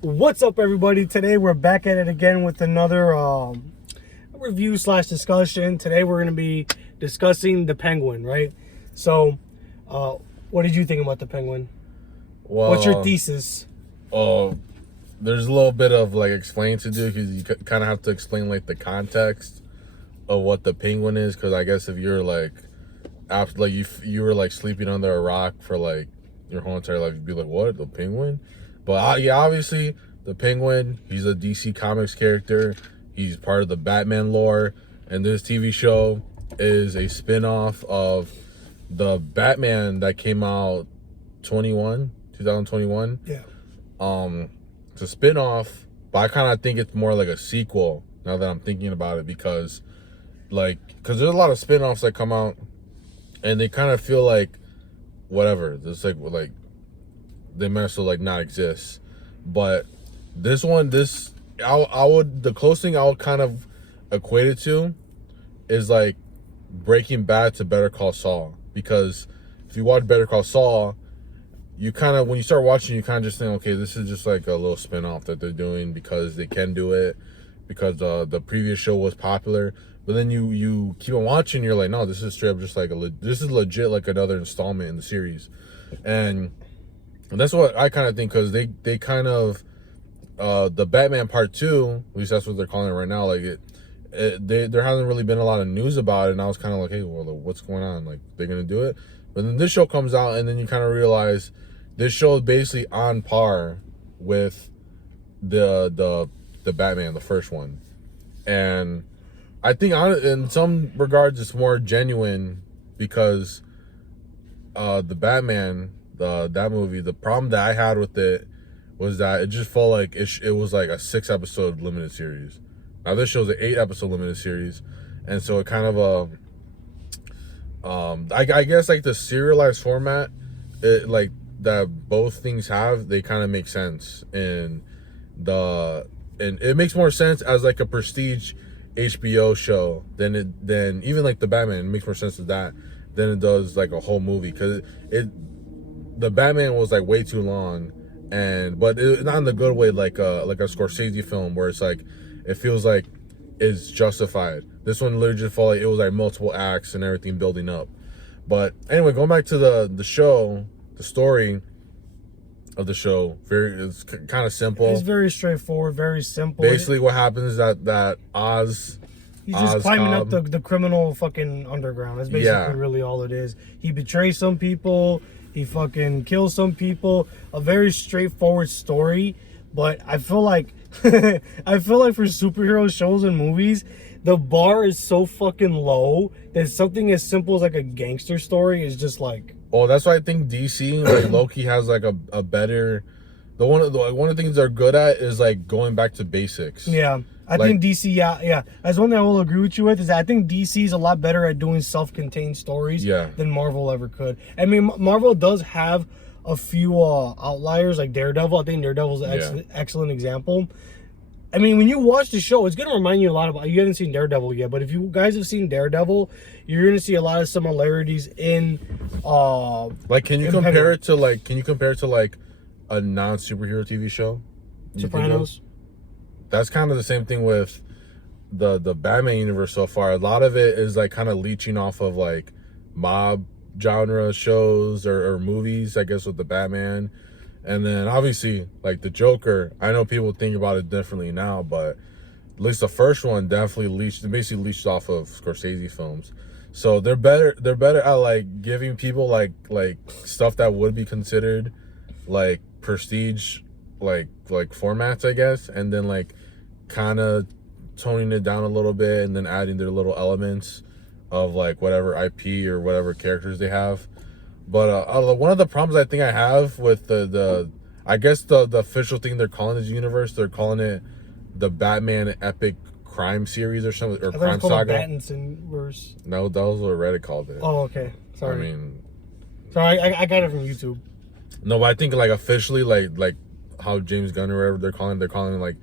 What's up, everybody? Today we're back at it again with another review slash discussion. Today we're going to be discussing The Penguin, right? So, what did you think about The Penguin? Well, What's your thesis? There's a little bit of like explaining to do because you kind of have to explain like the context of what the Penguin is. Because I guess if you're like after like you were like sleeping under a rock for like your whole entire life, you'd be like, what, the Penguin? But yeah, obviously the Penguin, he's a DC Comics character. He's part of the Batman lore, and this TV show is a spin-off of the Batman that came out 2021. Yeah. It's a spin-off, but I kind of think it's more like a sequel now that I'm thinking about it, because there's a lot of spin-offs that come out and they kind of feel like whatever. There's like they might as well like not exist. But this one, the closest thing I would kind of equate it to is like Breaking Bad to Better Call Saul. Because if you watch Better Call Saul, you kind of, when you start watching, you kind of just think, okay, this is just like a little spin-off that they're doing because they can do it, because the previous show was popular. But then you keep on watching, you're like, no, this is straight up just like this is legit like another installment in the series. And that's what I kind of think, because they kind of the Batman Part 2, at least that's what they're calling it right now, like there hasn't really been a lot of news about it, and I was kind of like, hey, well, what's going on? Like, they're gonna do it? But then this show comes out, and then you kind of realize this show is basically on par with the Batman, the first one. And I think in some regards it's more genuine, because the Batman, that movie, the problem that I had with it was that it just felt like it was like a 6-episode limited series. Now this show's an 8-episode limited series, and so it kind of I guess like the serialized format, like that both things have, they kind of make sense, and it makes more sense as like a prestige HBO show than even like the Batman. It makes more sense as that than it does like a whole movie, because the Batman was like way too long, but not in the good way, like a Scorsese film where it's like it feels like it's justified. This one literally just felt like it was like multiple acts and everything building up. But anyway, going back to the show, the story of the show, it's kind of simple. It's very straightforward, very simple. Basically, what happens is that he's just climbing up the criminal fucking underground. That's basically really all it is. He betrays some people. He fucking kills some people. A very straightforward story. But I feel like for superhero shows and movies, the bar is so fucking low that something as simple as like a gangster story is just like... Oh, that's why I think DC, like Loki, has like a better... One of the things they're good at is like going back to basics. Yeah. I think DC, yeah. That's one thing I will agree with you with, is that I think DC is a lot better at doing self-contained stories than Marvel ever could. I mean, Marvel does have a few outliers, like Daredevil. I think Daredevil's an excellent example. I mean, when you watch the show, it's going to remind you a lot about... You haven't seen Daredevil yet, but if you guys have seen Daredevil, you're going to see a lot of similarities in... like, can you compare it to like a non-superhero TV show? Sopranos? That's kind of the same thing with the Batman universe so far. A lot of it is like kind of leeching off of like mob genre shows or movies, I guess, with the Batman. And then obviously like the Joker, I know people think about it differently now, but at least the first one definitely basically leached off of Scorsese films. So they're better at like giving people like stuff that would be considered like prestige like formats, I guess, and then like kind of toning it down a little bit and then adding their little elements of like whatever IP or whatever characters they have. But one of the problems I think I have with I guess the official thing they're calling this universe, they're calling it the Batman Epic Crime Series or something, or Crime Saga. Battinson-verse. No, that was what Reddit called it. Oh, okay. Sorry. I mean, sorry, I got it from YouTube. No, but I think like officially, like how James Gunn or whatever they're calling it like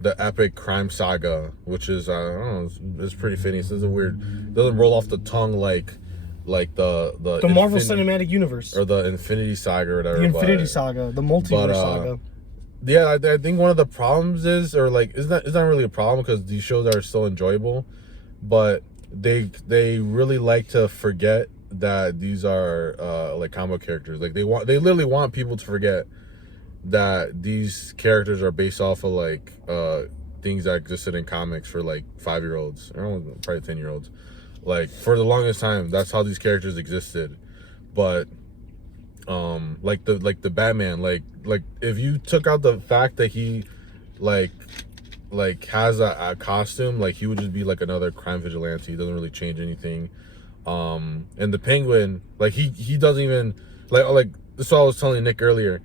the Epic Crime Saga, which is I don't know, it's pretty fitting. It doesn't roll off the tongue like the Marvel Cinematic Universe or the Infinity Saga or whatever. The Infinity Saga, the Multiverse Saga. yeah, I think one of the problems is, or like, it's not really a problem because these shows are still enjoyable, but they really like to forget that these are like comic characters. Like they literally want people to forget that these characters are based off of like things that existed in comics for like 5-year-olds or probably 10-year-olds. Like for the longest time, that's how these characters existed. But like the Batman, like if you took out the fact that he like has a costume, like he would just be like another crime vigilante. He doesn't really change anything. And the Penguin, like he doesn't even like this is what I was telling Nick earlier.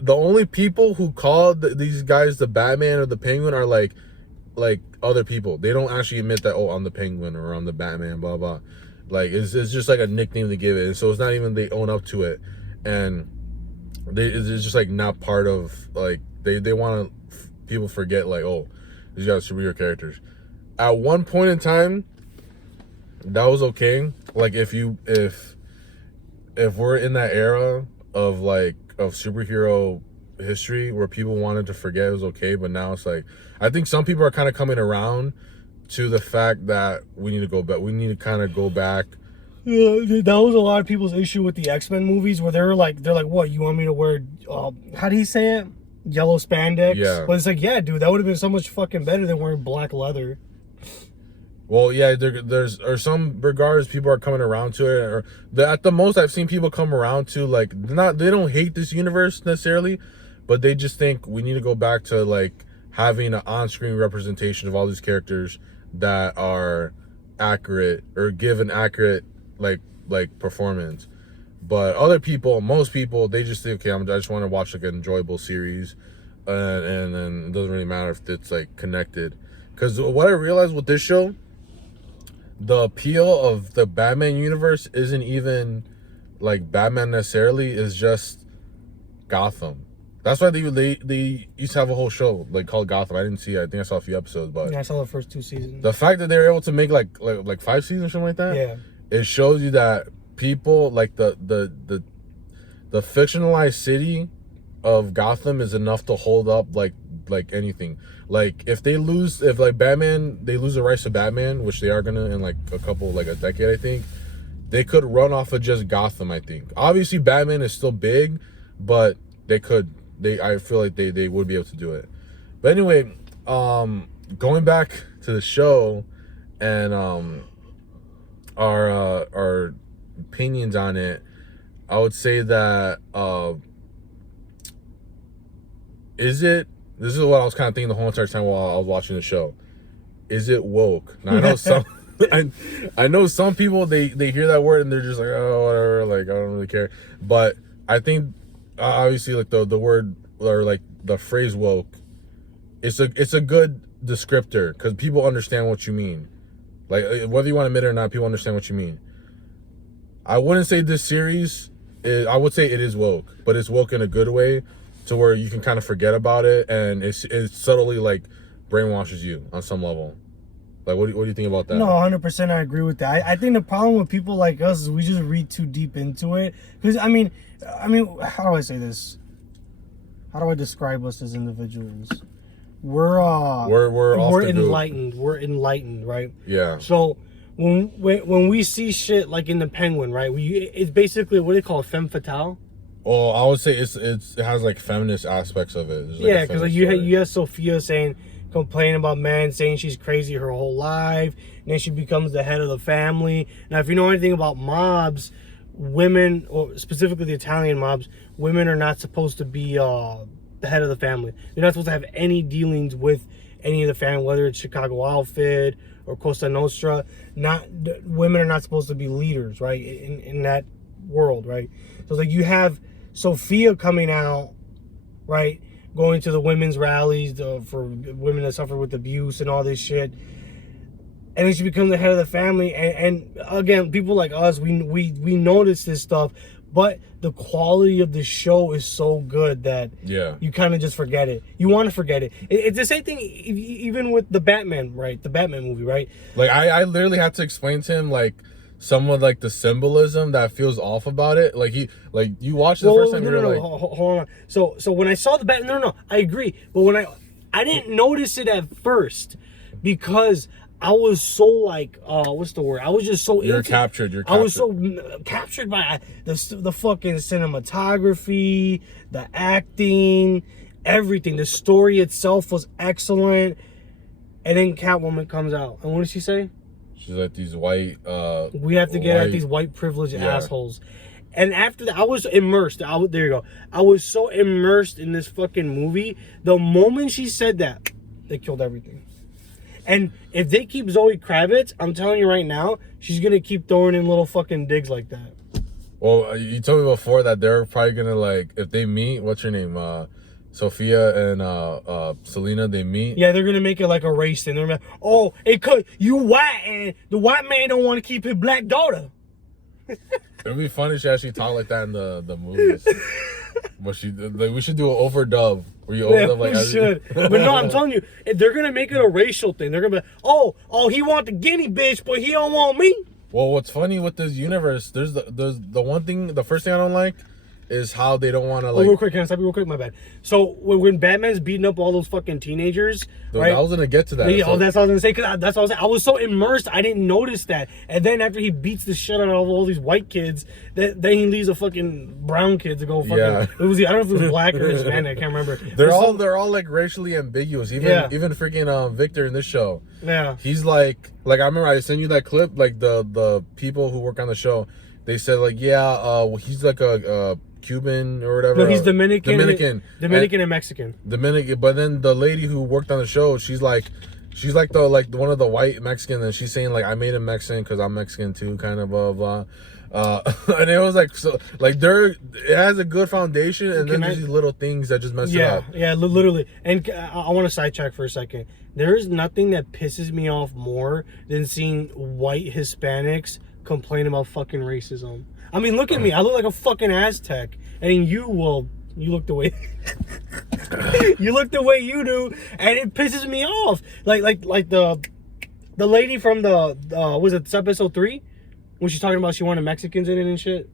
The only people who call these guys the Batman or the Penguin are like other people. They don't actually admit that, oh, I'm the Penguin or I'm the Batman, blah blah. Like it's just like a nickname they give it, and so it's not even they own up to it, and it's just like not part of like they want to people forget like, oh, these guys are superhero characters. At one point in time, that was okay. Like if we're in that era of superhero history where people wanted to forget, it was okay. But now it's like I think some people are kind of coming around to the fact that we need to go back. We need to kind of go back. Yeah, that was a lot of people's issue with the X-Men movies, where they're like, what, you want me to wear? How do you say it? Yellow spandex. Yeah. But it's like, yeah, dude, that would have been so much fucking better than wearing black leather. Well, yeah, there's some regards people are coming around to it, or at the most I've seen people come around to like they don't hate this universe necessarily, but they just think we need to go back to like having an on-screen representation of all these characters that are accurate or give an accurate like performance. But other people, most people, they just think, okay, I just want to watch like an enjoyable series, and then it doesn't really matter if it's like connected. Because what I realized with this show, the appeal of the Batman universe isn't even like Batman necessarily, is just Gotham. That's why they used to have a whole show like called Gotham. I didn't see it. I think I saw a few episode, but yeah, I saw the first 2 seasons. The fact that they were able to make like 5 seasons or something like that, yeah, it shows you that people like the fictionalized city of Gotham is enough to hold up like anything. Like if like Batman, they lose the rights to Batman, which they are gonna in like a decade, I think, they could run off of just Gotham. I think obviously Batman is still big, but I feel like they would be able to do it. But anyway, going back to the show and our opinions on it, I would say that this is what I was kind of thinking the whole entire time while I was watching the show. Is it woke? Now I know some I know some people they hear that word and they're just like, oh, whatever, like I don't really care. But I think obviously like the word or like the phrase woke, it's a good descriptor because people understand what you mean. Like whether you want to admit it or not, people understand what you mean. I wouldn't say this series I would say it is woke, but it's woke in a good way to where you can kind of forget about it, and it subtly like brainwashes you on some level. Like what do you think about that? No, 100% I agree with that. I think the problem with people like us is we just read too deep into it. Because I mean, how do I say this? How do I describe us as individuals? We're enlightened. We're enlightened, right? Yeah. So when we see shit like in the Penguin, right? It's basically what do they call it, femme fatale. Oh, I would say it has like feminist aspects of it. Like yeah, because like you have Sophia complaining about men, saying she's crazy her whole life, and then she becomes the head of the family. Now, if you know anything about mobs, women, or specifically the Italian mobs, women are not supposed to be the head of the family. They're not supposed to have any dealings with any of the family, whether it's Chicago Outfit or Cosa Nostra. Women are not supposed to be leaders, right? In that world, right? So like you have Sophia coming out, right, going to the women's rallies for women that suffer with abuse and all this shit, and then she becomes the head of the family. And again, people like us, we notice this stuff, but the quality of the show is so good that you kind of just forget it. You want to forget it. It's the same thing even with the Batman, right? The Batman movie, right? Like I literally had to explain to him like some of like the symbolism that feels off about it. Like you watched it the first time, you're like, hold on. So when I saw the Batman, no, I agree. But when I didn't notice it at first because I was so like, what's the word? I was just so captured. I was so captured by the fucking cinematography, the acting, everything. The story itself was excellent. And then Catwoman comes out, and what does she say? She's like, these white. We have to get at these white privileged assholes. And after that, I was immersed. There you go. I was so immersed in this fucking movie. The moment she said that, they killed everything. And if they keep Zoe Kravitz, I'm telling you right now, she's gonna keep throwing in little fucking digs like that. Well, you told me before that they're probably gonna like, if they meet, what's her name, Sophia and Selena, they meet. Yeah, they're gonna make it like a race thing. They're gonna, oh, it could you white and the white man don't want to keep his black daughter. It'd be funny if she actually talked like that in the movies. But we should do an overdub where you overdub like. We should. But no, I'm telling you, they're gonna make it a racial thing. They're gonna be, oh, he want the guinea bitch, but he don't want me. Well, what's funny with this universe, there's the one thing, the first thing I don't like is how they don't want to like. Oh, real quick, can I stop you real quick? My bad. So when Batman's beating up all those fucking teenagers, right? I was gonna get to that. Yeah, that's what I was gonna say. Cause that's what I was saying. I was so immersed, I didn't notice that. And then after he beats the shit out of all these white kids, then he leaves a fucking brown kid to go fucking. Yeah. I don't know if it was black or Hispanic. I can't remember. They're all like racially ambiguous. Even freaking Victor in this show. Yeah. He's like I remember I sent you that clip. Like the people who work on the show, they said like he's like a Cuban or whatever. No, he's Dominican and Mexican. Dominican, but then the lady who worked on the show, she's like the one of the white Mexican, and she's saying like I made him Mexican because I'm Mexican too, kind of blah blah. And it was like so like it has a good foundation, and then there's these little things that just mess it up. Yeah, literally. And I want to sidetrack for a second. There is nothing that pisses me off more than seeing white Hispanics complain about fucking racism. I mean, look at me. I look like a fucking Aztec. And you look the way you look the way you do, and it pisses me off. Like the lady from was it episode 3? When she's talking about she wanted Mexicans in it and shit.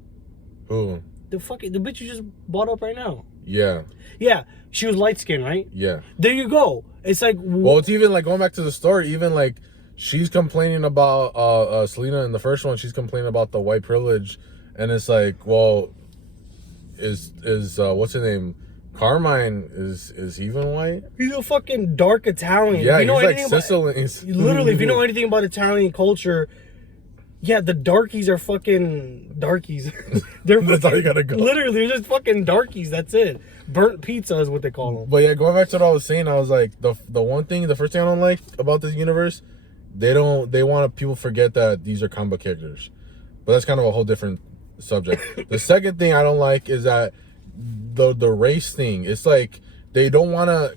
Who? The bitch you just brought up right now. Yeah. Yeah. She was light skinned, right? Yeah. There you go. It's like, well, it's even like going back to the story, even like she's complaining about Selena in the first one, she's complaining about the white privilege. And it's like, well, is what's his name? Carmine is he even white? He's a fucking dark Italian. Yeah, he's like Sicilian. Literally, if you know anything about Italian culture, yeah, the darkies are fucking darkies. That's all you gotta go. Literally, they're just fucking darkies. That's it. Burnt pizza is what they call them. But yeah, going back to what I was saying, I was like, the first thing I don't like about this universe, they want people forget that these are comic book characters. But that's kind of a whole different subject. The second thing I don't like is that the race thing. It's like they want to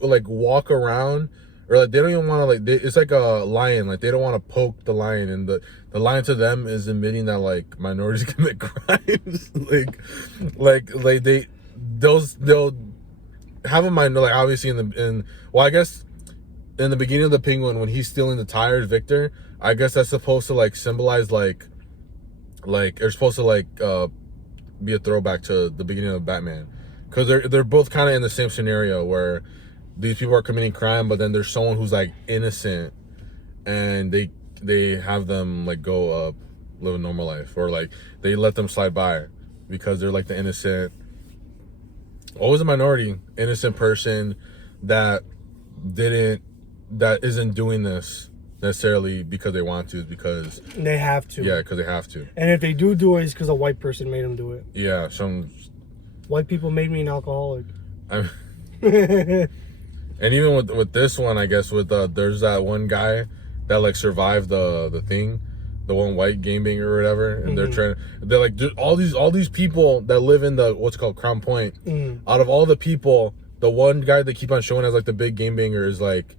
like walk around, or like they don't even want to like it's like a lion. Like they don't want to poke the lion, and the lion to them is admitting that like minorities commit crimes. they'll have a mind, like obviously I guess in the beginning of the Penguin when he's stealing the tires, Victor, I guess that's supposed to like symbolize like they're supposed to like be a throwback to the beginning of Batman, because they're both kind of in the same scenario where these people are committing crime, but then there's someone who's like innocent, and they have them like go live a normal life, or like they let them slide by because they're like the innocent, always a minority, innocent person that isn't doing this necessarily because they want to, because they have to. Yeah, because they have to. And if they do it, it's because a white person made them do it. Yeah, white people made me an alcoholic. And even with this one, I guess there's that one guy that like survived the thing, the one white game banger or whatever, and they're like all these people that live in the what's called Crown Point. Out of all the people, the one guy they keep on showing as like the big game banger is like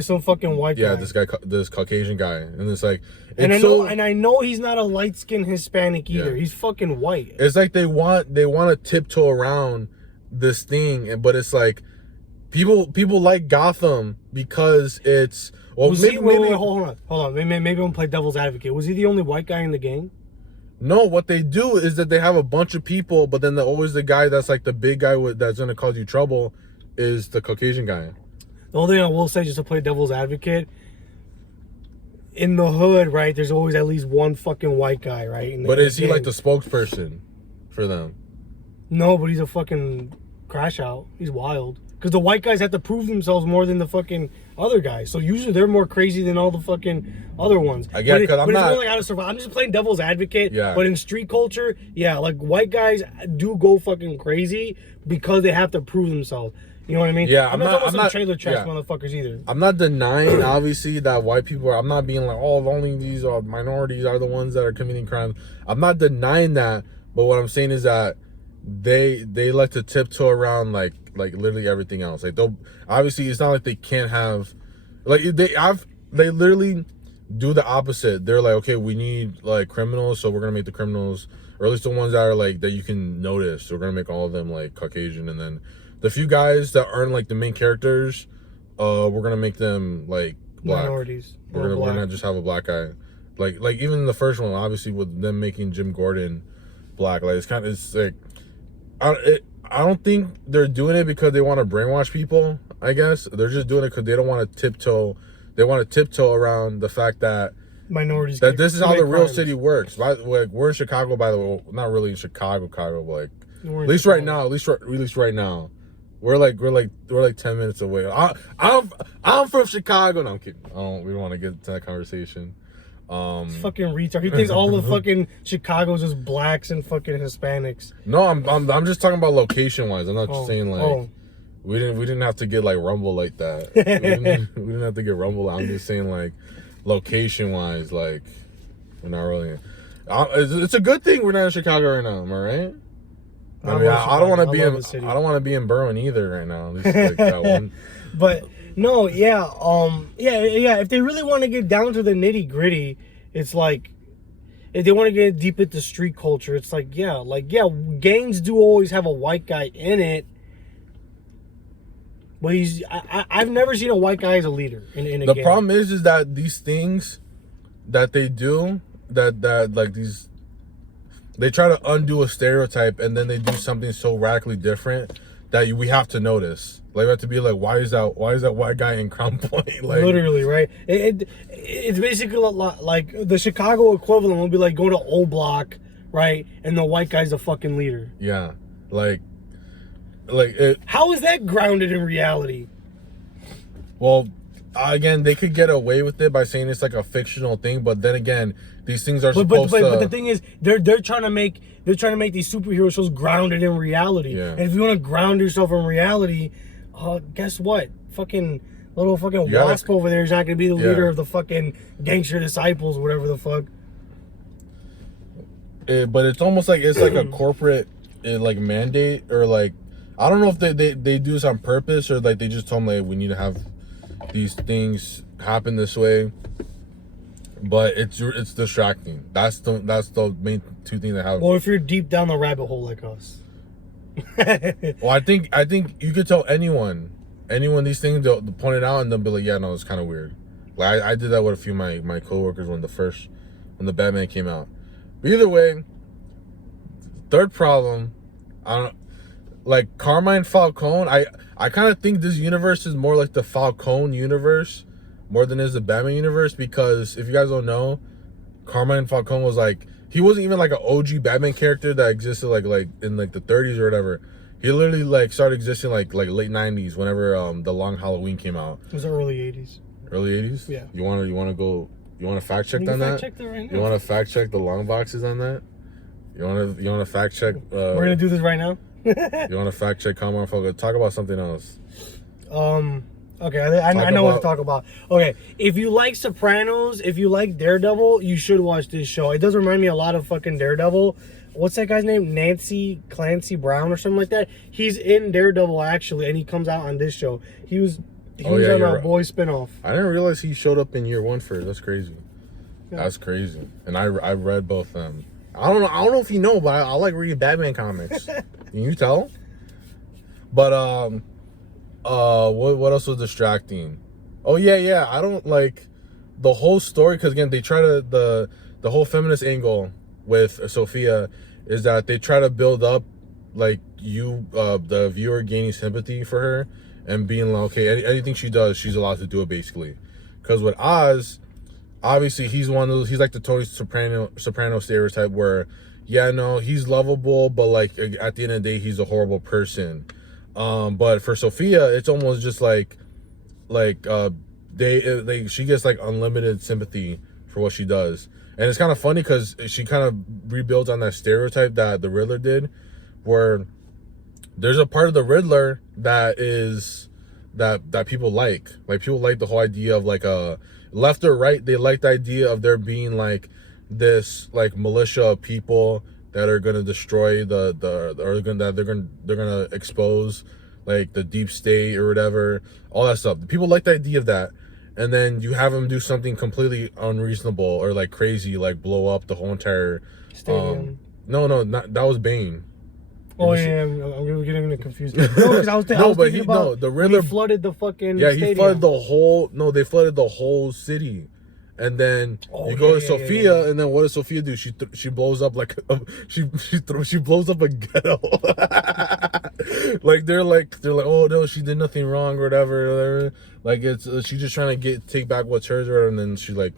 some fucking white guy. Yeah, this Caucasian guy, and it's like, I know he's not a light skinned Hispanic either. Yeah. He's fucking white. It's like they want to tiptoe around this thing, but it's like people like Gotham because it's Well, maybe hold on. Maybe I'm gonna play devil's advocate. Was he the only white guy in the gang? No, what they do is that they have a bunch of people, but then always the guy that's like the big guy that's gonna cause you trouble is the Caucasian guy. The only thing I will say, just to play devil's advocate, in the hood, right, there's always at least one fucking white guy, right? But is he like the spokesperson for them? No, but he's a fucking crash out. He's wild. Because the white guys have to prove themselves more than the fucking other guys. So usually they're more crazy than all the fucking other ones. I get it, because I'm not... It's more like how to survive. I'm just playing devil's advocate. Yeah. But in street culture, yeah, like white guys do go fucking crazy because they have to prove themselves. You know what I mean? Yeah, I'm not trailer trash motherfuckers either. I'm not denying, obviously, that white people I'm not being like, oh, only these minorities are the ones that are committing crimes. I'm not denying that. But what I'm saying is that they like to tiptoe around like literally everything else. Like, they'll obviously, it's not like they can't have, like, they literally do the opposite. They're like, okay, we need like criminals, so we're gonna make the criminals, or at least the ones that are like that you can notice, so we're gonna make all of them like Caucasian, and then the few guys that aren't like the main characters, we're gonna make them like black. Minorities. We're gonna just have a black guy, like even the first one, obviously, with them making Jim Gordon black. Like, it's like, I don't think they're doing it because they want to brainwash people. I guess they're just doing it because they don't want to tiptoe. They want to tiptoe around the fact that minorities, that this is how the real city works. Like, we're in Chicago, by the way. Not really in Chicago, but like at least right now. At least right now. We're like 10 minutes away. I'm from Chicago. No, I'm kidding. We don't want to get into that conversation. It's fucking retard. He thinks all the fucking Chicago's just blacks and fucking Hispanics. No, I'm just talking about location wise. I'm not just saying like we didn't have to get like Rumble like that. we didn't have to get Rumble. I'm just saying like location wise, like we're not really. It's a good thing we're not in Chicago right now. Am I right? I mean, I don't want to be in Berwyn either right now. At least like that one. But no, yeah. If they really want to get down to the nitty gritty, it's like, if they want to get deep into street culture, it's like, gangs do always have a white guy in it. But I've never seen a white guy as a leader in a gang. The problem is that these things that they do, that like these, they try to undo a stereotype, and then they do something so radically different that we have to notice. Like, we have to be like, why is that white guy in Crown Point? Like, literally, right? It's basically like the Chicago equivalent would be like, go to O Block, right? And the white guy's the fucking leader. Yeah, like it. How is that grounded in reality? Well, again, they could get away with it by saying it's like a fictional thing, but then again, these things are supposed to. But the thing is, they're trying to make these superhero shows grounded in reality. Yeah. And if you want to ground yourself in reality, guess what? Fucking little fucking wasp over there is not going to be the leader of the fucking gangster disciples, whatever the fuck. But it's almost like it's like a corporate like mandate, or like, I don't know if they do this on purpose, or like they just told them like, we need to have these things happen this way. But it's distracting. That's the main two things that happen. Well, if you're deep down the rabbit hole like us. Well, I think you could tell anyone these things, they'll point it out, and they'll be like, yeah, no, it's kind of weird. Like, I did that with a few of my coworkers when the Batman came out. But either way, third problem, like Carmine Falcone, I kind of think this universe is more like the Falcone universe more than is the Batman universe, because if you guys don't know, Carmine Falcone was like, he wasn't even like an OG Batman character that existed like in like the 30s or whatever. He literally like started existing like late 90s, whenever the Long Halloween came out. It was early 80s. Early 80s? Yeah. You want to fact check on that? Check that right now. You want to fact check the long boxes on that? You want to fact check? We're gonna do this right now. You want to fact check Carmine Falcone? Talk about something else. Okay, I know what to talk about. Okay, if you like Sopranos, if you like Daredevil, you should watch this show. It does remind me a lot of fucking Daredevil. What's that guy's name? Nancy Clancy Brown or something like that. He's in Daredevil actually, and he comes out on this show. He was on our Boys spinoff. I didn't realize he showed up in year one for it. That's crazy. Yeah. That's crazy. And I read both of them. I don't know if you know, but I like reading Batman comics. Can you tell? But what else was distracting? Oh yeah. I don't like the whole story because again they try to the whole feminist angle with Sophia is that they try to build up like the viewer gaining sympathy for her and being like, okay, anything she does, she's allowed to do it basically. Because with Oz, obviously he's one of those, he's like the Tony Soprano stereotype where, yeah, no, he's lovable, but like at the end of the day, he's a horrible person. But for Sophia, it's almost just like she gets like unlimited sympathy for what she does. And it's kind of funny because she kind of rebuilds on that stereotype that the Riddler did, where there's a part of the Riddler that is that people like people like the whole idea of like a left or right. They like the idea of there being like this like militia of people that are gonna destroy they're gonna expose like the deep state or whatever, all that stuff. People like the idea of that. And then you have them do something completely unreasonable or like crazy, like blow up the whole entire stadium. Not that was Bane. Oh yeah, I'm getting confused. No, because I was thinking about the Riddler flooded the fucking stadium. He flooded the whole. No, they flooded the whole city. And then you go to Sophia, and then what does Sophia do? She blows up like she blows up a ghetto. Like they're like oh no, she did nothing wrong or whatever. Like it's she's just trying to take back what's hers, or and then she like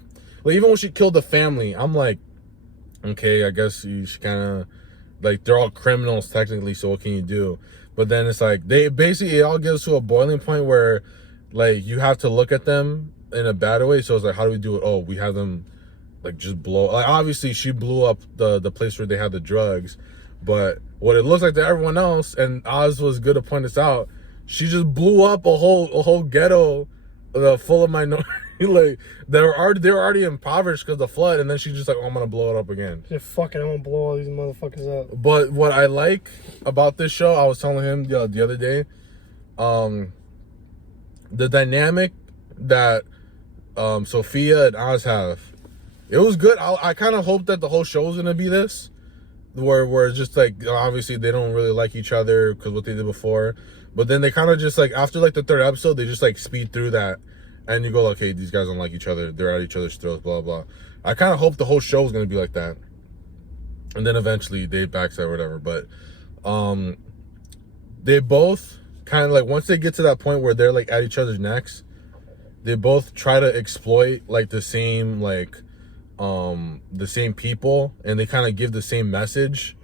even when she killed the family, I'm like, okay, I guess she kind of like they're all criminals technically, so what can you do? But then it's like it all gets to a boiling point where like you have to look at them in a bad way. So it's like, how do we do it? Oh, we have them like just blow, like obviously she blew up the place where they had the drugs, but what it looks like to everyone else, and Oz was good to point this out, she just blew up a whole ghetto full of minority. Like they were already impoverished because of the flood, and then she's just like, oh, I'm gonna blow it up again. Yeah, fuck it, I'm gonna blow all these motherfuckers up. But what I like about this show, I was telling him the other day, the dynamic that Sophia and Oz have, it was good. I kind of hope that the whole show is gonna be this, where it's just like obviously they don't really like each other because what they did before, but then they kind of just like after like the third episode they just like speed through that, and you go like, okay, these guys don't like each other, they're at each other's throats, blah blah. I kind of hope the whole show is gonna be like that, and then eventually they backside or whatever. But they both kind of like once they get to that point where they're like at each other's necks, they both try to exploit like the same people, and they kind of give the same message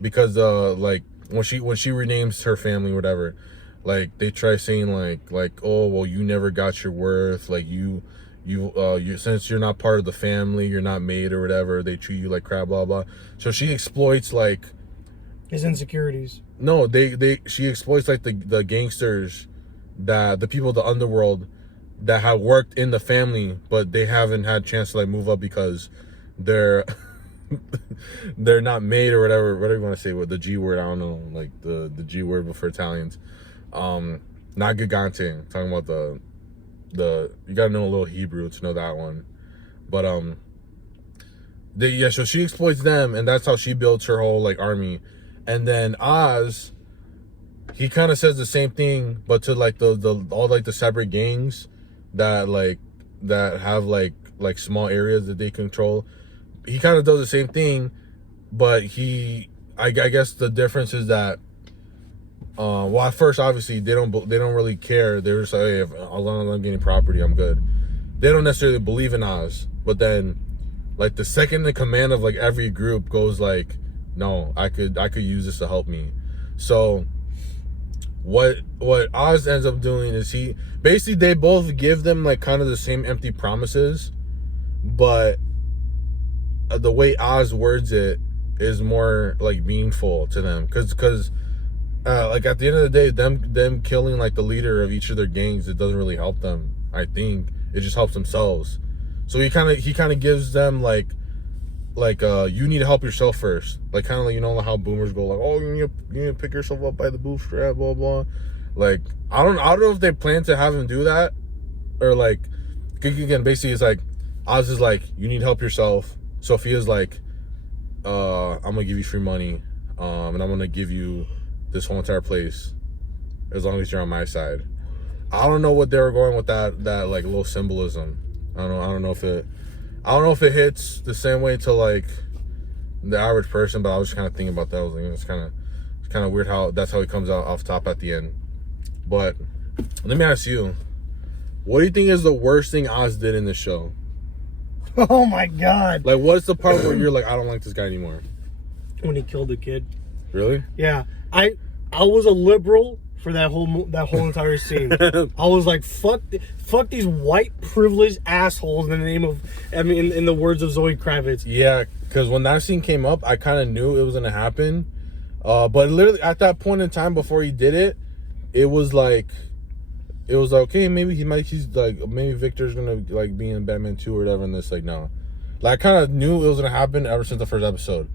because like when she renames her family or whatever, like they try saying like oh well, you never got your worth, like you since you're not part of the family, you're not made or whatever, they treat you like crap, blah blah. So she exploits like his insecurities. No, she exploits like the gangsters, that the people of the underworld that have worked in the family, but they haven't had a chance to like move up because they're they're not made or whatever you want to say with the G word. I don't know, like the G word for Italians. Not gigante. Talking about the you gotta know a little Hebrew to know that one. But so she exploits them, and that's how she builds her whole like army. And then Oz, he kind of says the same thing, but to like the all like the separate gangs that have like small areas that they control. He kind of does the same thing, but I guess the difference is that well, at first obviously they don't really care. They're just like, hey, as long as I'm getting property, I'm good. They don't necessarily believe in Oz, but then like the second in command of like every group goes like, no, I could use this to help me. So what Oz ends up doing is they both give them like kind of the same empty promises, but the way Oz words it is more like meaningful to them, because like at the end of the day, them killing like the leader of each of their gangs, it doesn't really help them. I think it just helps themselves. So he kind of gives them like you need to help yourself first, like kind of like, you know how boomers go like, oh, you need to pick yourself up by the bootstrap, blah blah. Like I don't know if they plan to have him do that, or like again basically it's like Oz is like, you need to help yourself. Sophia's like, I'm gonna give you free money, and I'm gonna give you this whole entire place as long as you're on my side. I don't know what they were going with that like little symbolism. I don't know if it hits the same way to like the average person, but I was just kind of thinking about that. I was like, it's kind of weird how that's how he comes out off top at the end. But let me ask you, what do you think is the worst thing Oz did in the show? Oh my god! Like, what's the part where you're like, I don't like this guy anymore? When he killed the kid. Really? Yeah, I was a liberal for that whole entire scene. I was like, fuck these white privileged assholes in the name of, I mean, in the words of Zoe Kravitz. Yeah, because when that scene came up, I kind of knew it was gonna happen. But literally at that point in time before he did it, it was like, okay, maybe maybe Victor's gonna like be in Batman 2 or whatever, and this like no. Like I kind of knew it was gonna happen ever since the first episode.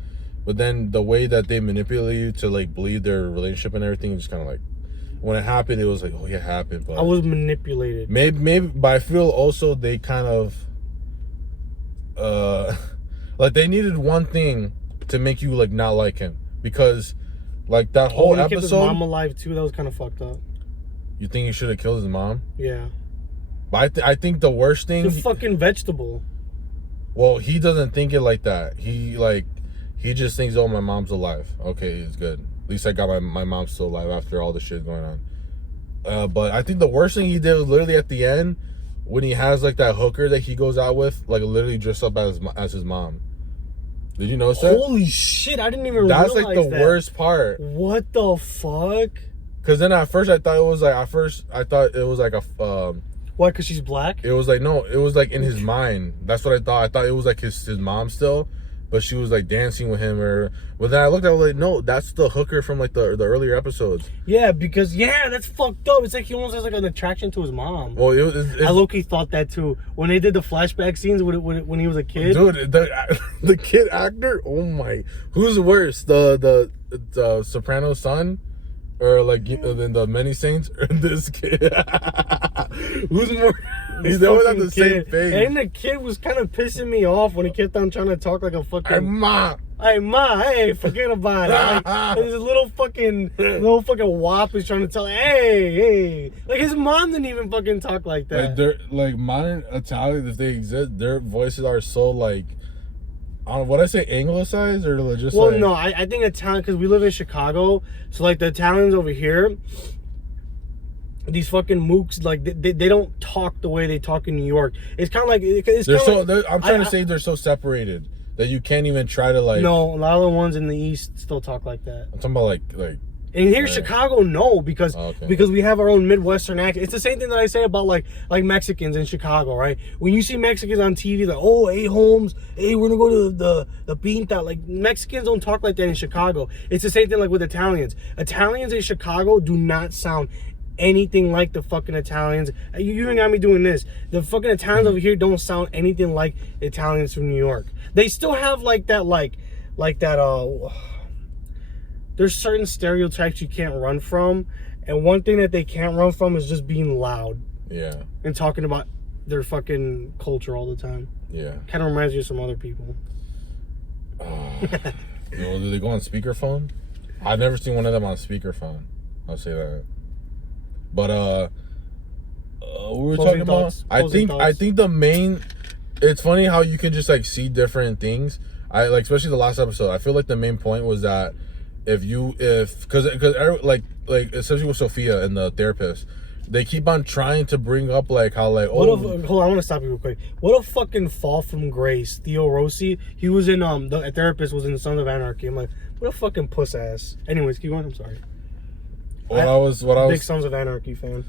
But then the way that they manipulate you to like believe their relationship and everything, just kind of like, when it happened, it was like, oh yeah, it happened. But I was manipulated. Maybe, but I feel also they kind of, like they needed one thing to make you like not like him, because like that whole episode. Kept his mom alive too. That was kind of fucked up. You think he should have killed his mom? Yeah. But I think the worst thing. He's a fucking vegetable. Well, he doesn't think it like that. He just thinks, oh, my mom's alive. Okay, it's good. At least I got my mom still alive after all the shit going on. But I think the worst thing he did was literally at the end, when he has like that hooker that he goes out with, like literally dressed up as his mom. Did you notice that? Holy shit! I didn't even realize that. That's like the worst part. What the fuck? Because then at first I thought it was like a Why? Because she's black? It was like, no, it was like in his mind. That's what I thought. I thought it was like his mom still. But she was like dancing with him, but then I looked at it, like, no, that's the hooker from like the earlier episodes. Yeah, because that's fucked up. It's like he almost has like an attraction to his mom. Well, I low-key thought that too when they did the flashback scenes when he was a kid. Dude, the kid actor, oh my, who's worse, the Soprano son, or like in the Many Saints, or this kid? Who's more? He's always on the same page. And the kid was kind of pissing me off when he kept on trying to talk like a fucking. Hey ma, hey, forget about it. Like, this little fucking wop is trying to tell, hey. Like his mom didn't even fucking talk like that. Like they're like modern Italians, if they exist, their voices are so like, what I say, anglicized or just well, like... no, I think Italian, because we live in Chicago, so like the Italians over here, these fucking mooks, like they don't talk the way they talk in New York. It's kind of like I'm trying to say they're so separated that you can't even try to like. No, a lot of the ones in the East still talk like that. I'm talking about like. And here, Chicago, no, because we have our own Midwestern accent. It's the same thing that I say about like Mexicans in Chicago, right? When you see Mexicans on TV, like, oh, hey Holmes, hey, we're gonna go to the Pinta. Like Mexicans don't talk like that in Chicago. It's the same thing like with Italians. Italians in Chicago do not sound anything like the fucking Italians. You even got me doing this. The fucking Italians over here don't sound anything like Italians from New York. They still have like that there's certain stereotypes you can't run from, and one thing that they can't run from is just being loud. Yeah. And talking about their fucking culture all the time. Yeah. Kind of reminds me of some other people. Do they go on speakerphone? I've never seen one of them on speakerphone. I'll say that. But what were we talking about? I think the main. It's funny how you can just like see different things. I like, especially the last episode. I feel like the main point was that because like especially with Sophia and the therapist, they keep on trying to bring up like how like hold on, I want to stop you real quick. What a fucking fall from grace. Theo Rossi, he was in the therapist was in Sons of Anarchy. I'm like, what a fucking puss ass. Anyways, keep going. I'm sorry. What I was big Sons of Anarchy fan.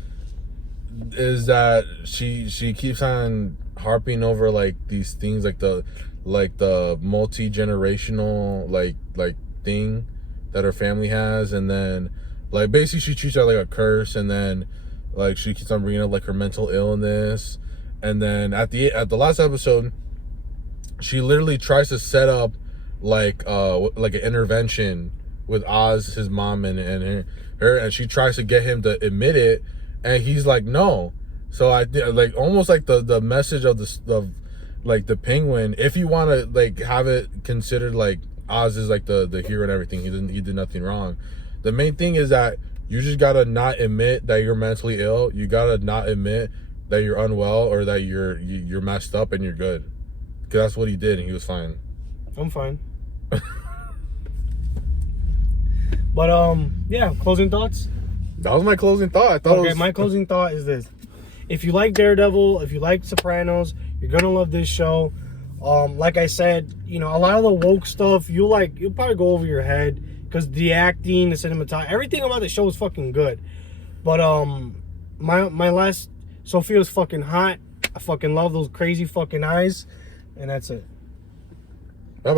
Is that she keeps on harping over like these things like the multi-generational like thing that her family has, and then like basically she treats her like a curse, and then like she keeps on bringing up like her mental illness, and then at the last episode she literally tries to set up like an intervention with Oz, his mom, and her, and she tries to get him to admit it, and he's like no. So I like almost like the message of like the Penguin, if you want to like have it considered like Oz is like the hero and everything, he did nothing wrong. The main thing is that You just gotta not admit that you're mentally ill. You gotta not admit that you're unwell or that you're messed up, and you're good. Because that's what he did, and he was fine. I'm fine. But yeah, closing thoughts. That was my closing thought. My closing thought is this: if you like Daredevil, if you like Sopranos, you're gonna love this show. Like I said, you know, a lot of the woke stuff you'll probably go over your head because the acting, the cinematography, everything about the show is fucking good. But my last, Sophia's fucking hot. I fucking love those crazy fucking eyes, and that's it.